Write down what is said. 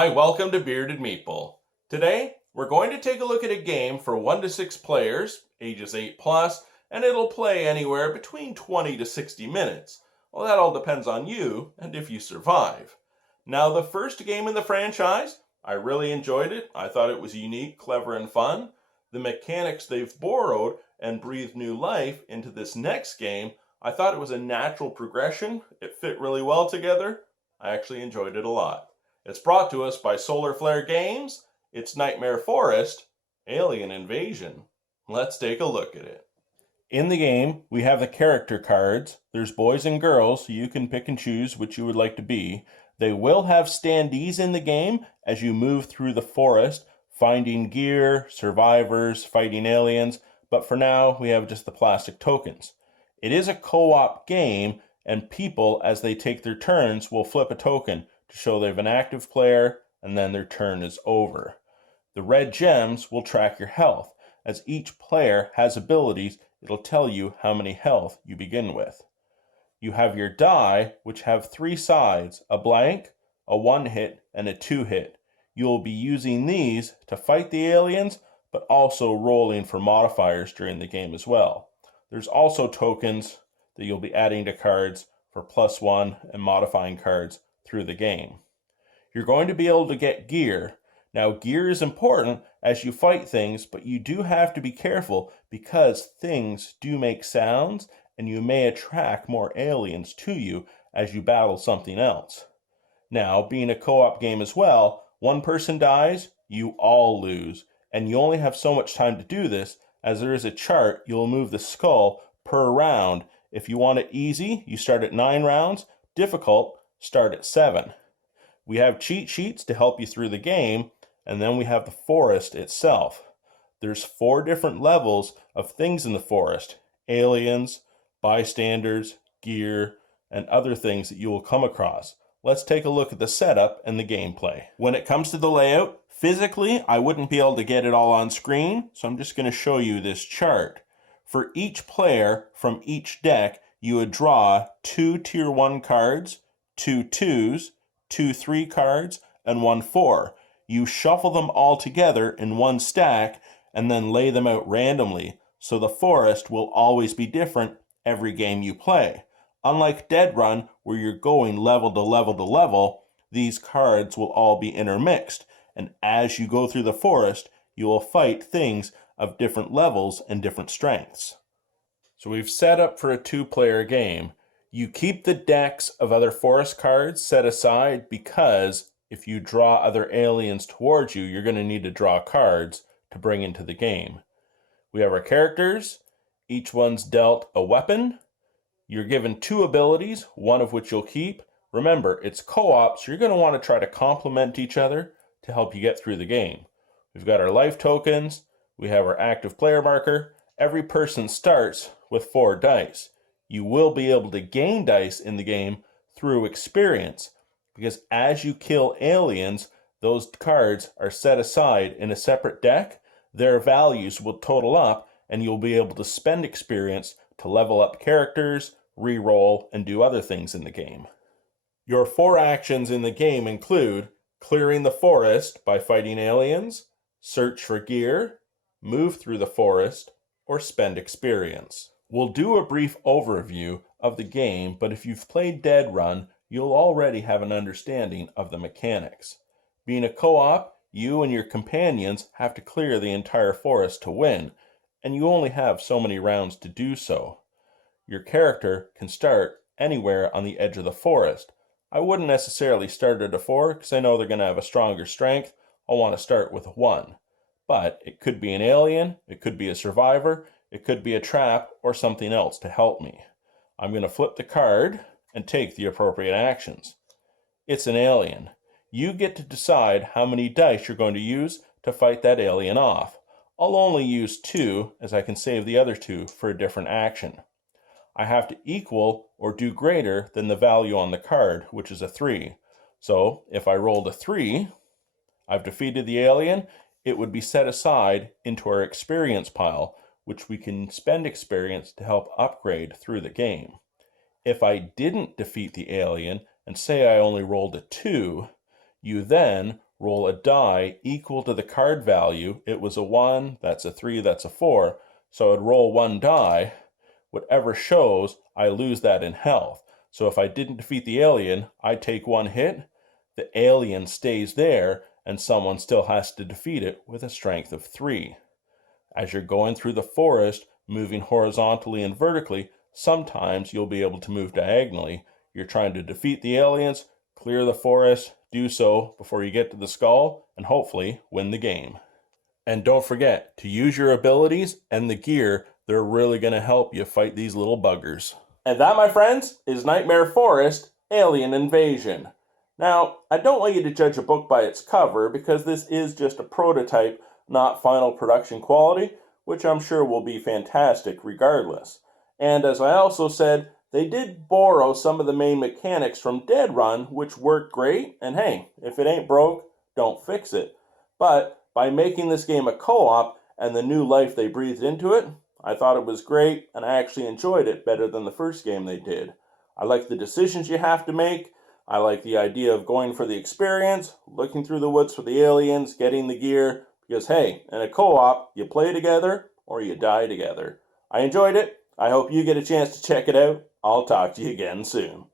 Hi, welcome to Bearded Meeple. Today, we're going to take a look at a game for 1 to 6 players, ages 8 plus, and it'll play anywhere between 20 to 60 minutes. Well, that all depends on you and if you survive. Now, the first game in the franchise, I really enjoyed it. I thought it was unique, clever, and fun. The mechanics they've borrowed and breathed new life into this next game, I thought it was a natural progression. It fit really well together. I actually enjoyed it a lot. It's brought to us by Solar Flare Games. It's Nightmare Forest, Alien Invasion. Let's take a look at it. In the game, we have the character cards. There's boys and girls, so you can pick and choose which you would like to be. They will have standees in the game as you move through the forest, finding gear, survivors, fighting aliens, but for now, we have just the plastic tokens. It is a co-op game, and people, as they take their turns, will flip a token to show they have an active player, and then their turn is over. The red gems will track your health. As each player has abilities, it'll tell you how many health you begin with. You have your die, which have 3 sides, a blank, a 1-hit, and a 2-hit. You'll be using these to fight the aliens, but also rolling for modifiers during the game as well. There's also tokens that you'll be adding to cards for +1 and modifying cards through the game. You're going to be able to get gear. Now, gear is important as you fight things, but you do have to be careful because things do make sounds and you may attract more aliens to you as you battle something else. Now, being a co-op game as well, one person dies, you all lose, and you only have so much time to do this. As there is a chart, you'll move the skull per round. If you want it easy, you start at 9 rounds. Difficult, start at 7. We have cheat sheets to help you through the game, and then we have the forest itself. There's 4 different levels of things in the forest: aliens, bystanders, gear, and other things that you will come across. Let's take a look at the setup and the gameplay. When it comes to the layout, physically, I wouldn't be able to get it all on screen, so I'm just going to show you this chart. For each player from each deck, you would draw 2 Tier 1 cards, 2 2s, 2 3 cards, and 1 4. You shuffle them all together in one stack and then lay them out randomly, so the forest will always be different every game you play. Unlike Dead Run, where you're going level to level to level, these cards will all be intermixed, and as you go through the forest, you will fight things of different levels and different strengths. So we've set up for a 2-player game. You keep the decks of other forest cards set aside because if you draw other aliens towards you, you're going to need to draw cards to bring into the game. We have our characters. Each one's dealt a weapon. You're given 2 abilities, one of which you'll keep. Remember, it's co-op, so you're going to want to try to complement each other to help you get through the game. We've got our life tokens. We have our active player marker. Every person starts with 4 dice. You will be able to gain dice in the game through experience, because as you kill aliens, those cards are set aside in a separate deck. Their values will total up, and you'll be able to spend experience to level up characters, re-roll, and do other things in the game. Your 4 actions in the game include clearing the forest by fighting aliens, search for gear, move through the forest, or spend experience. We'll do a brief overview of the game, but if you've played Dead Run, you'll already have an understanding of the mechanics. Being a co-op, you and your companions have to clear the entire forest to win, and you only have so many rounds to do so. Your character can start anywhere on the edge of the forest. I wouldn't necessarily start at a 4 because I know they're going to have a stronger strength. I'll want to start with a 1. But it could be an alien, it could be a survivor, it could be a trap, or something else to help me. I'm going to flip the card and take the appropriate actions. It's an alien. You get to decide how many dice you're going to use to fight that alien off. I'll only use 2, as I can save the other 2 for a different action. I have to equal or do greater than the value on the card, which is a 3. So if I rolled a 3, I've defeated the alien. It would be set aside into our experience pile, which we can spend experience to help upgrade through the game. If I didn't defeat the alien, and say I only rolled a 2, you then roll a die equal to the card value. It was a 1, that's a 3, that's a 4. So I'd roll one die. Whatever shows, I lose that in health. So if I didn't defeat the alien, I take one hit. The alien stays there, and someone still has to defeat it with a strength of 3. As you're going through the forest, moving horizontally and vertically, sometimes you'll be able to move diagonally. You're trying to defeat the aliens, clear the forest, do so before you get to the skull, and hopefully win the game. And don't forget to use your abilities and the gear. They're really going to help you fight these little buggers. And that, my friends, is Nightmare Forest: Alien Invasion. Now, I don't want you to judge a book by its cover because this is just a prototype, not final production quality, which I'm sure will be fantastic regardless. And as I also said, they did borrow some of the main mechanics from Dead Run, which worked great, and hey, if it ain't broke, don't fix it. But by making this game a co-op and the new life they breathed into it, I thought it was great, and I actually enjoyed it better than the first game they did. I like the decisions you have to make. I like the idea of going for the experience, looking through the woods for the aliens, getting the gear, because hey, in a co-op, you play together or you die together. I enjoyed it. I hope you get a chance to check it out. I'll talk to you again soon.